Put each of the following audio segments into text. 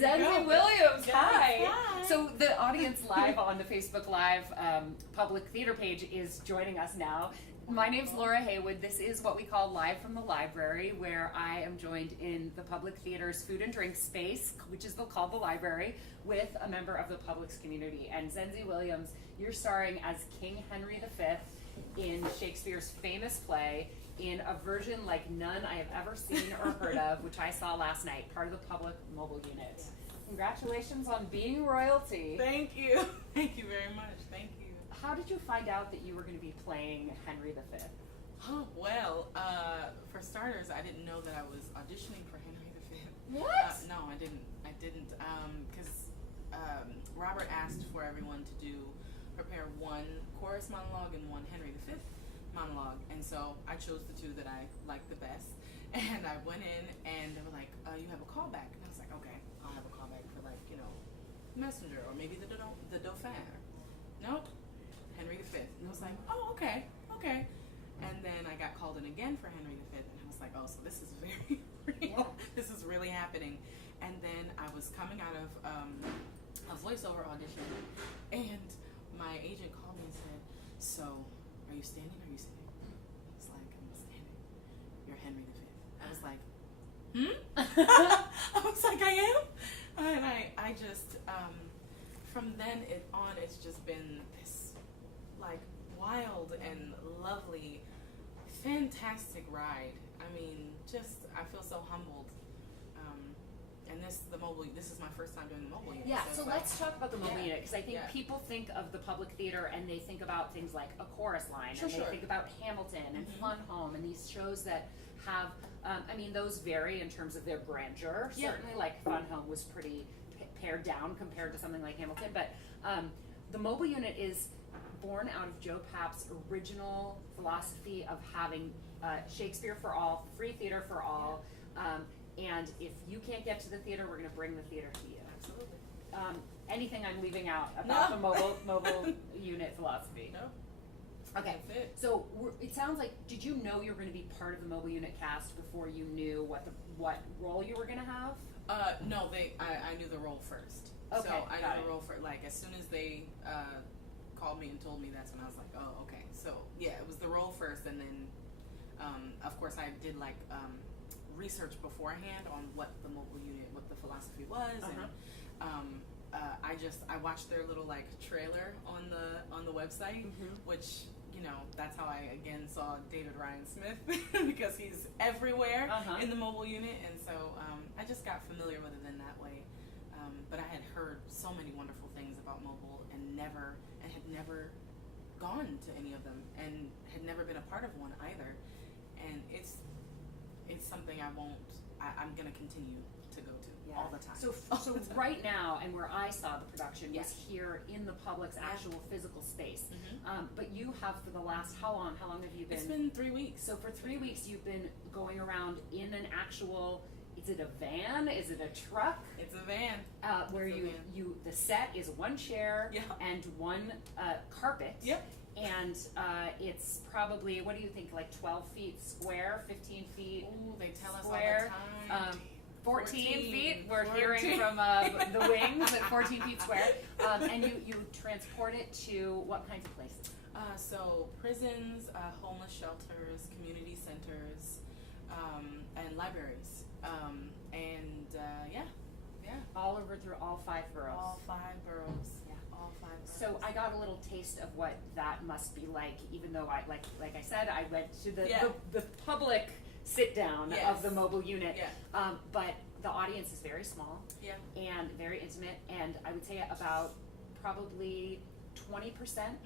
Zenzi Williams, hi. So the audience live on the Facebook Live public theater page is joining us now. My name's Laura Heywood. This is what we call Live from the Library, where I am joined in the public theater's food and drink space, which is called the library, with a member of the public's community. And Zenzi Williams, you're starring as King Henry V in Shakespeare's famous play, in a version like none I have ever seen or heard of, which I saw last night, part of the public mobile unit. Yes. Congratulations on being royalty. Thank you. Thank you very much. Thank you. How did you find out that you were going to be playing Henry V? Oh, well, for starters, I didn't know that I was auditioning for Henry V. What? No, I didn't. Because Robert asked for everyone to prepare one chorus monologue and one Henry V monologue, and so I chose the two that I liked the best. And I went in, and they were like, "You have a callback," and I was like, "Okay, I'll have a callback for Messenger or maybe the Dauphin." Nope, Henry V. And I was like, "Oh, okay." And then I got called in again for Henry V, and I was like, "Oh, so this is very real. Yeah. This is really happening." And then I was coming out of a voiceover audition, and my agent called me and said, "So, are you standing or are you sitting?" I was like, "I'm standing." "You're Henry V." I was like, I was like, "I am?" And I just, from then on, it's just been this, wild and lovely, fantastic ride. I mean, I feel so humbled. And this is my first time doing the mobile unit. Yeah, so let's talk about the mobile unit, because I think people think of the public theater and they think about things like A Chorus Line, and they think about Hamilton and Fun Home, and these shows that have, those vary in terms of their grandeur. Certainly, Fun Home was pretty pared down compared to something like Hamilton, but the mobile unit is born out of Joe Papp's original philosophy of having Shakespeare for all, free theater for all. And if you can't get to the theater, we're going to bring the theater to you. Absolutely. Anything I'm leaving out about the mobile unit philosophy? No. Okay. That's it. So it sounds like, did you know you were going to be part of the mobile unit cast before you knew what role you were going to have? No, I knew the role first. Okay, so I knew the role for as soon as they called me and told me, that's when I was like, oh, okay. So yeah, it was the role first, and then of course I did research beforehand on what the mobile unit, what the philosophy was, and I watched their little trailer on the website, which that's how I again saw David Ryan Smith because he's everywhere in the mobile unit, and so I just got familiar with it in that way. But I had heard so many wonderful things about mobile and had never gone to any of them, and had never been a part of one either, and it's something I'm going to continue to go to all the time. So right now, and where I saw the production was here in the public's actual physical space. But you have for the last, how long have you been? It's been 3 weeks. So for 3 weeks you've been going around in an actual, is it a van? Is it a truck? It's a van. Where the set is one chair and one carpet. Yep. And it's probably, what do you think, 12 feet square, 15 feet Ooh, they tell square? Us all the time. 14 feet. We're hearing from the wings at 14 feet square. And you transport it to what kinds of places? So prisons, homeless shelters, community centers, and libraries. All over through all 5 boroughs. All 5 boroughs. Yeah. All 5 boroughs. So I got a little taste of what that must be like, even though I like I said, I went to the public sit down of the mobile unit. Yeah. But the audience is very small. Yeah. And very intimate, and I would say about probably 20%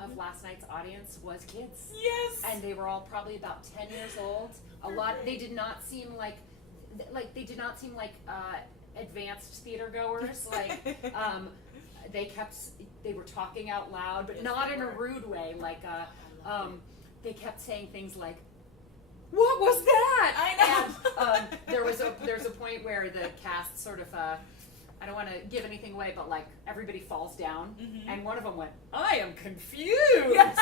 of last night's audience was kids. Yes. And they were all probably about 10 years old. They did not seem like advanced theater goers. They were talking out loud, but not in a rude way. They kept saying things like, "What was that?" I know. And there's a point where the cast sort of, I don't want to give anything away, but everybody falls down, and one of them went, "I am confused." Yes.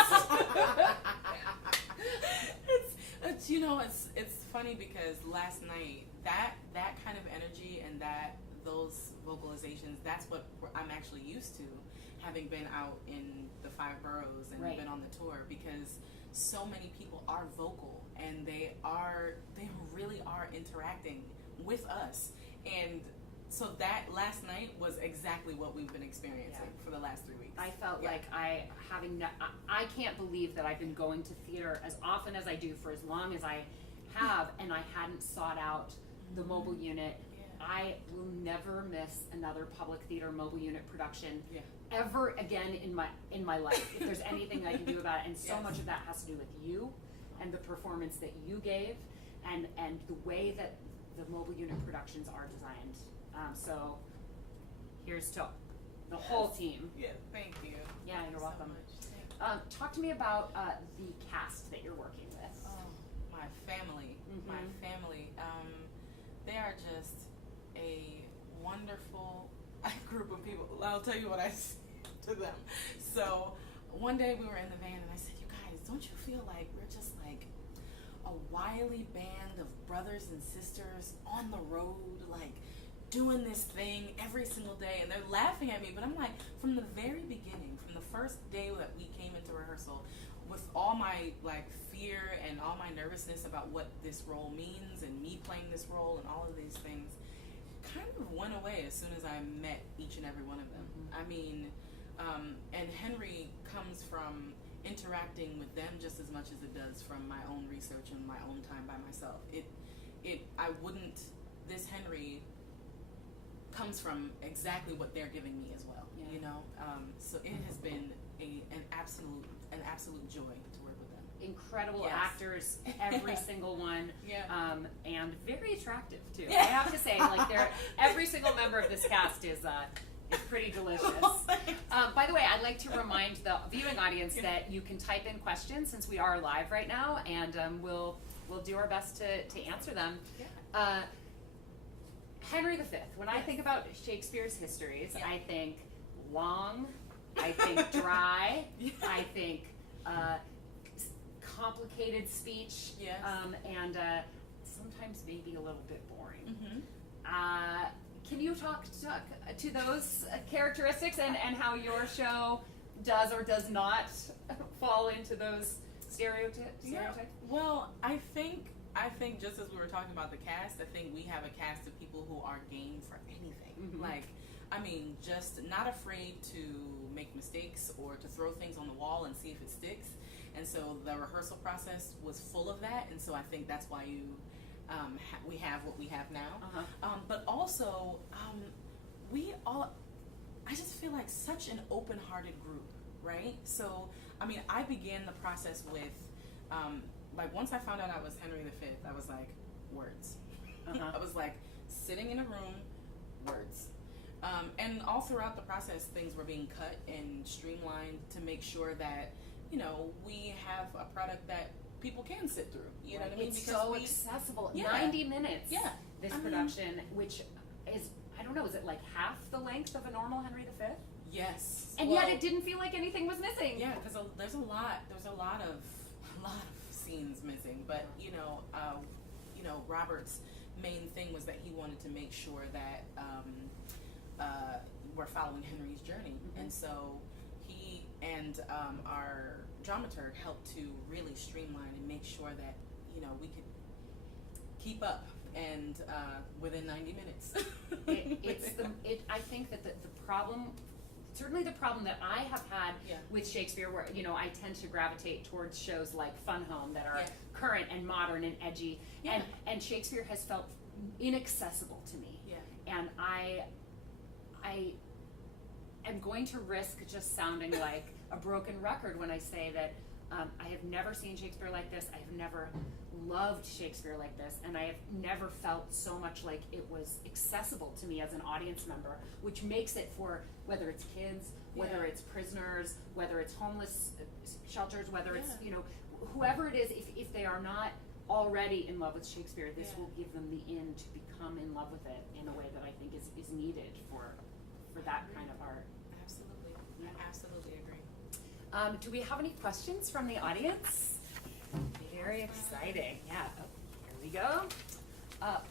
it's funny because last night that kind of energy and that those vocalizations, that's what I'm actually used to, having been out in the 5 boroughs and been on the tour, because so many people are vocal and they really are interacting with us. And so that last night was exactly what we've been experiencing for the last 3 weeks. I felt like I can't believe that I've been going to theater as often as I do for as long as I have, and I hadn't sought out the mobile unit. I will never miss another public theater mobile unit production ever again in my life, if there's anything I can do about it. And so much of that has to do with you and the performance that you gave, and the way that the mobile unit productions are designed. So here's to the whole team. Yeah, thank you. Yeah, Thank you're you welcome. So much. Talk to me about the cast that you're working with. Oh, my family. My family. They are just a wonderful group of people. I'll tell you what I said to them. So one day we were in the van and I said, you guys, don't you feel like we're just like a wily band of brothers and sisters on the road, like doing this thing every single day? And they're laughing at me, but I'm like, from the very beginning, from the first day that we came into rehearsal, with all my like fear and all my nervousness about what this role means and me playing this role and all of these things, kind of went away as soon as I met each and every one of them. I mean, and Henry comes from interacting with them just as much as it does from my own research and my own time by myself. This Henry comes from exactly what they're giving me as well, you know? So it has been an absolute joy to work with them. Incredible actors, every single one, and very attractive too. Yeah. I have to say, like, every single member of this cast is pretty delicious. By the way, I'd like to remind the viewing audience that you can type in questions, since we are live right now, and we'll do our best to answer them. Henry V. When I think about Shakespeare's histories, I think long, I think dry, I think complicated speech, and sometimes maybe a little bit boring. Can you talk to those characteristics and how your show does or does not fall into those stereotypes? Well, I think just as we were talking about the cast, I think we have a cast of people who are game for anything. Like, I mean, just not afraid to make mistakes or to throw things on the wall and see if it sticks. And so the rehearsal process was full of that, and so I think that's why we have what we have now. But also, I just feel like such an open-hearted group, right? So, I mean, I began the process with, like, once I found out I was Henry V, I was like, words. I was like, sitting in a room, words. And all throughout the process, things were being cut and streamlined to make sure that, you know, we have a product that people can sit through. You know what I mean? It's so accessible. 90 minutes. This production, which is, I don't know, is it like half the length of a normal Henry V? Yes. And yet it didn't feel like anything was missing. Yeah, because there's a lot of scenes missing. But you know, Robert's main thing was that he wanted to make sure that we're following Henry's journey, and so he and our dramaturg helped to really streamline and make sure that, you know, we could keep up and within 90 minutes. I think that the problem, certainly the problem that I have had with Shakespeare, where, you know, I tend to gravitate towards shows like Fun Home that are current and modern and edgy, and Shakespeare has felt inaccessible to me. And I am going to risk just sounding like a broken record when I say that I have never seen Shakespeare like this. I have never loved Shakespeare like this, and I have never felt so much like it was accessible to me as an audience member, which makes it for whether it's kids, whether it's prisoners, whether it's homeless shelters, whether it's, you know, whoever it is, if they are not already in love with Shakespeare, this will give them the in to become in love with it in a way that I think is needed for that kind of art. Absolutely. I absolutely agree. Do we have any questions from the audience? Very exciting. Yeah. Oh, here we go.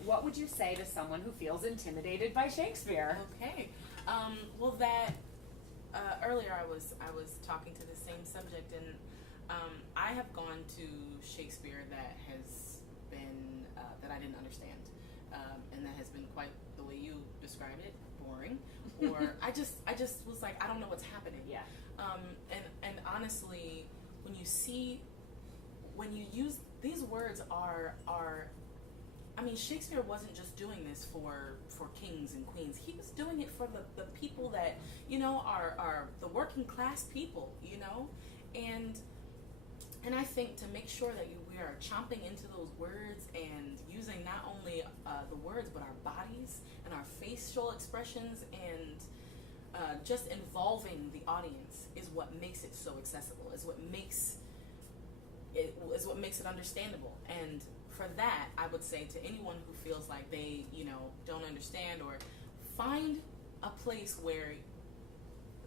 what would you say to someone who feels intimidated by Shakespeare? Okay. Well, that earlier I was talking to the same subject, and I have gone to Shakespeare that has been that I didn't understand, and that has been quite the way you describe it, boring, or I just was like, I don't know what's happening. Yeah. And honestly, when you use these words are I mean, Shakespeare wasn't just doing this for kings and queens. He was doing it for the people that, you know, are the working class people, you know? And I think to make sure that we are chomping into those words and using not only the words, but our bodies and our facial expressions, and just involving the audience is what makes it so accessible, is what makes it understandable. And for that, I would say to anyone who feels like they, you know, don't understand, or find a place where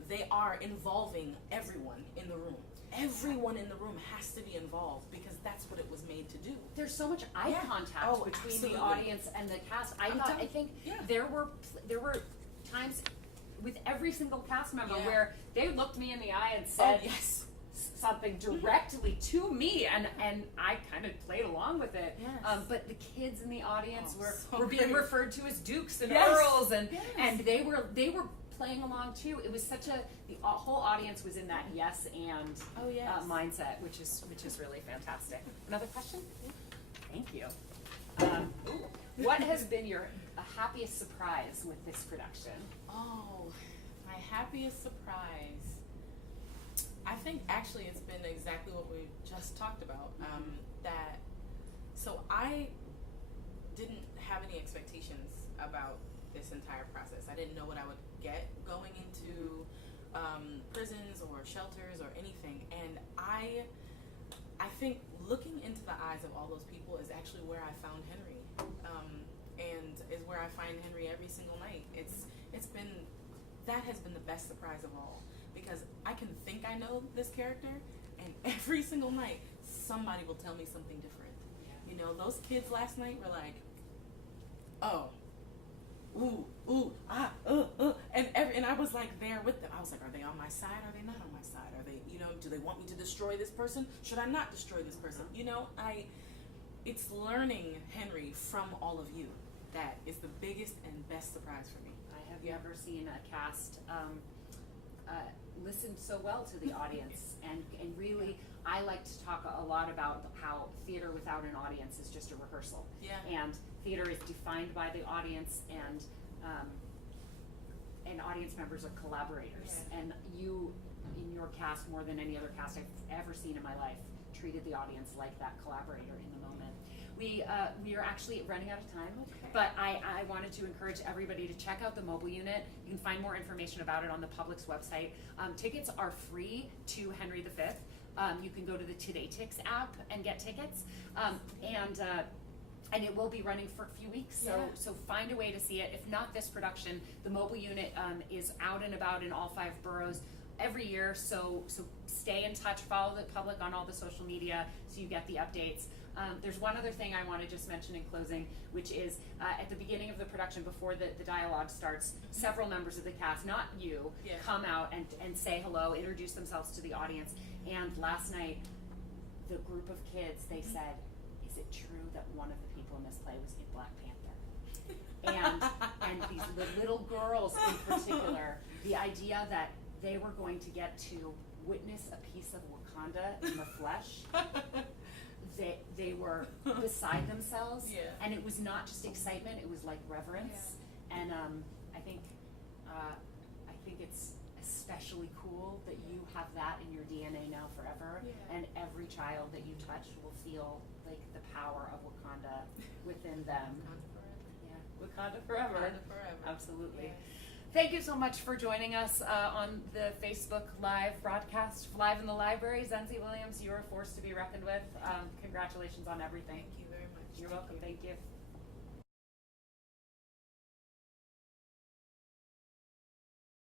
they are involving everyone in the room. Everyone in the room has to be involved, because that's what it was made to do. There's so much eye contact between absolutely. the audience and the cast. I think there were times with every single cast member where they looked me in the eye and said, oh, yes, something directly to me, and I kind of played along with it. Yes. But the kids in the audience so were being great. referred to as dukes and Yes. earls, and Yes. and they were playing along too. It was such the whole audience was in that yes and mindset, which is really fantastic. Another question? Thank you. What has been your happiest surprise with this production? Oh, my happiest surprise. I think actually it's been exactly what we just talked about. So I didn't have any expectations about this entire process. I didn't know what I would get going into prisons or shelters or anything. And I think looking into the eyes of all those people is actually where I found Henry, and is where I find Henry every single night. That has been the best surprise of all, because I can think I know this character, and every single night somebody will tell me something different. You know, those kids last night were like, oh, and I was like there with them. I was like, are they on my side? Are they not on my side? Are they, you know, do they want me to destroy this person? Should I not destroy this person? You know, it's learning Henry from all of you that is the biggest and best surprise for me. I have never seen a cast listen so well to the audience, and really, I like to talk a lot about how theater without an audience is just a rehearsal. Yeah. And theater is defined by the audience, and audience members are collaborators. Yeah. And you, in your cast, more than any other cast I've ever seen in my life, treated the audience like that collaborator in the moment. We are actually running out of time, but I wanted to encourage everybody to check out the mobile unit. You can find more information about it on the Public's website. Tickets are free to Henry V. You can go to the Today Tix app and get tickets, and it will be running for a few weeks. So find a way to see it. If not this production, the mobile unit is out and about in all 5 boroughs every year. So stay in touch. Follow the Public on all the social media so you get the updates. There's one other thing I want to just mention in closing, which is at the beginning of the production, before the dialogue starts, several members of the cast, not you, come out and say hello, introduce themselves to the audience. And last night, the group of kids, they said, is it true that one of the people in this play was in Black Panther? And the little girls in particular, the idea that they were going to get to witness a piece of Wakanda in the flesh, they were beside themselves, and it was not just excitement; it was like reverence. And I think it's especially cool that you have that in your DNA now forever, and every child that you touch will feel like the power of Wakanda within them. Wakanda forever. Wakanda forever. Absolutely. Yes. Thank you so much for joining us on the Facebook Live broadcast, Live in the Library. Zenzi Williams, you're a force to be reckoned with. Congratulations on everything. Thank you very much. You're welcome. Thank you.